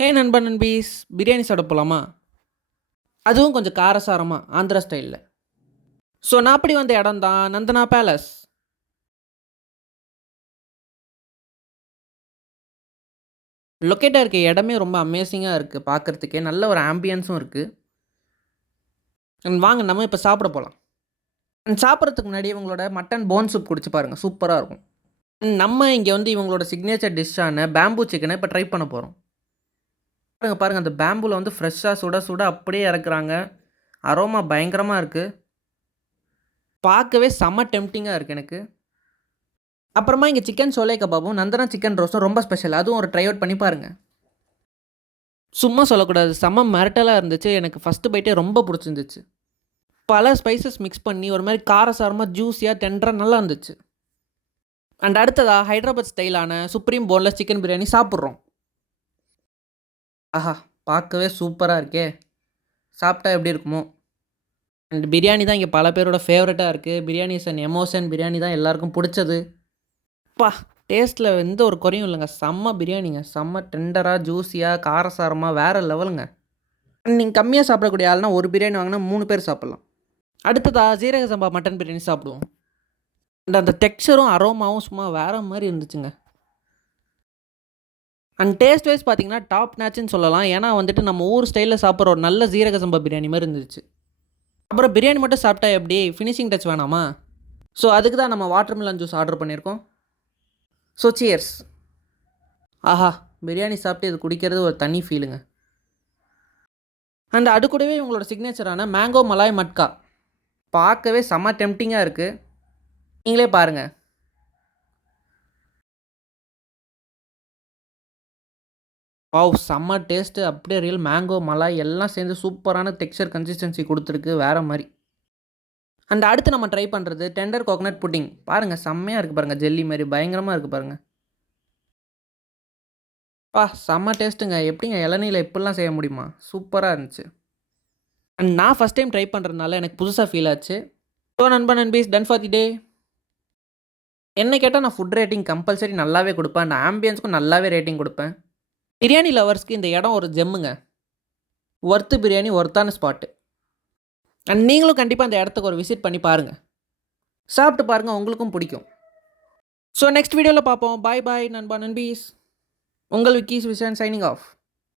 ஹே நண்பா நண்பீஸ், பிரியாணி சாப்பிட போகலாமா? அதுவும் கொஞ்சம் காரசாரமாக ஆந்திரா ஸ்டைலில். ஸோ நான் அப்படி வந்த இடம் தான் நந்தனா பேலஸ். லொக்கேட்டாக இருக்க இடமே ரொம்ப அமேசிங்காக இருக்குது பார்க்குறதுக்கே. நல்ல ஒரு ஆம்பியன்ஸும் இருக்குது. வாங்க நம்ம இப்போ சாப்பிட போகலாம். சாப்பிட்றதுக்கு முன்னாடி இவங்களோட மட்டன் போன் சூப் குடிச்சு பாருங்கள், சூப்பராக இருக்கும். நம்ம இங்கே வந்து இவங்களோட சிக்னேச்சர் டிஷ்ஷான பேம்பூ சிக்கனை இப்போ ட்ரை பண்ண போகிறோம். பாருங்கள் அந்த பேம்பூவில் வந்து ஃப்ரெஷ்ஷாக சுட சுட அப்படியே இறக்குறாங்க. அரோமா பயங்கரமாக இருக்குது. பார்க்கவே செம்ம டெம்ப்டிங்காக இருக்குது எனக்கு. அப்புறமா இங்கே சிக்கன் சோலே கபாபும் நந்தனா சிக்கன் ரோஸ்ட்டும் ரொம்ப ஸ்பெஷல். அதுவும் ஒரு ட்ரை அவுட் பண்ணி பாருங்கள். சும்மா சொல்லக்கூடாது, செம்ம மிரட்டலாக இருந்துச்சு. எனக்கு ஃபஸ்ட்டு பைட்டே ரொம்ப பிடிச்சிருந்துச்சு. பல ஸ்பைசஸ் மிக்ஸ் பண்ணி ஒரு மாதிரி காரசாரமாக ஜூஸியாக டெண்டராக நல்லா இருந்துச்சு. அண்ட் அடுத்ததாக ஹைதராபாத் ஸ்டைலான சுப்ரீம் போன்லெஸ் சிக்கன் பிரியாணி சாப்பிட்றோம். ஆஹா, பார்க்கவே சூப்பராக இருக்கே. சாப்பிட்டா எப்படி இருக்குமோ. அண்ட் பிரியாணி தான் இங்கே பல பேரோட ஃபேவரட்டாக இருக்குது. Biryani is and emotion. Biryani தான் எல்லாருக்கும் பிடிச்சது. அப்பா, டேஸ்ட்டில் எந்த ஒரு குறையும் இல்லைங்க. செம்ம பிரியாணிங்க. செம்ம டெண்டராக ஜூஸியாக காரசாரமாக வேறு லெவலுங்க. நீங்கள் கம்மியாக சாப்பிடக்கூடிய ஆள்னா ஒரு பிரியாணி வாங்கினா 3 பேர் சாப்பிட்லாம். அடுத்ததாக ஜீரக சம்பா மட்டன் பிரியாணி சாப்பிடுவோம். அண்ட் அந்த டெக்ஸ்சரும் அரோமாவும் சும்மா வேறு மாதிரி இருந்துச்சுங்க. அண்ட் டேஸ்ட் வைஸ் பார்த்தீங்கன்னா டாப் நாச்சுன்னு சொல்லலாம். ஏன்னா வந்துட்டு நம்ம ஊர் ஸ்டைலில் சாப்பிட்ற ஒரு நல்ல ஜீரக சம்பா பிரியாணி மாதிரி இருந்துச்சு. அப்புறம் பிரியாணி மட்டும் சாப்பிட்டா எப்படி, ஃபினிஷிங் டச் வேணாமா? ஸோ அதுக்கு தான் நம்ம வாட்டர் மிலன் ஜூஸ் ஆர்டர் பண்ணியிருக்கோம். So cheers. ஆஹா, பிரியாணி சாப்பிட்டு இது குடிக்கிறது ஒரு தனி ஃபீலுங்க. அண்ட் அது கூடவே இவங்களோட சிக்னேச்சரான மேங்கோ மலாய் மட்கா பார்க்கவே செம்ம டெம்ப்டிங்காக இருக்குது. நீங்களே பாருங்கள். வாவ், செம்ம டேஸ்ட்டு. அப்படியே ரியல் மேங்கோ மலாய் எல்லாம் சேர்ந்து சூப்பரான டெக்ஸ்சர் கன்சிஸ்டன்சி கொடுத்துருக்கு, வேறு மாதிரி. அண்ட் அடுத்து நம்ம ட்ரை பண்ணுறது டெண்டர் கோகனட் புட்டிங். பாருங்கள், செம்மையாக இருக்குது பாருங்கள். ஜெல்லி மாதிரி பயங்கரமாக இருக்குது பாருங்கள். செம்ம டேஸ்ட்டுங்க. எப்படிங்க இளநீல இப்படிலாம் செய்ய முடியுமா? சூப்பராக இருந்துச்சு. அண்ட் நான் ஃபஸ்ட் டைம் ட்ரை பண்ணுறதுனால எனக்கு புதுசாக ஃபீல் ஆச்சு. ஸோ நண்பன் நண்பீஸ், டன் ஃபார் தி டே. என்ன கேட்டால் நான் ஃபுட் ரேட்டிங் கம்பல்சரி நல்லாவே கொடுப்பேன். அண்ட் ஆம்பியன்ஸுக்கும் நல்லாவே ரேட்டிங் கொடுப்பேன். பிரியாணி லவர்ஸ்க்கு இந்த இடம் ஒரு ஜெம்முங்க. ஒர்த்து பிரியாணி, ஒர்த்தான ஸ்பாட்டு. அண்ட் நீங்களும் கண்டிப்பாக அந்த இடத்துக்கு ஒரு விசிட் பண்ணி பாருங்கள். சாப்பிட்டு பாருங்கள், உங்களுக்கும் பிடிக்கும். ஸோ நெக்ஸ்ட் வீடியோவில் பார்ப்போம். பாய் பாய் நண்பா நண்பீஸ். உங்கள் விக்கீஸ் விஷன் சைனிங் ஆஃப்.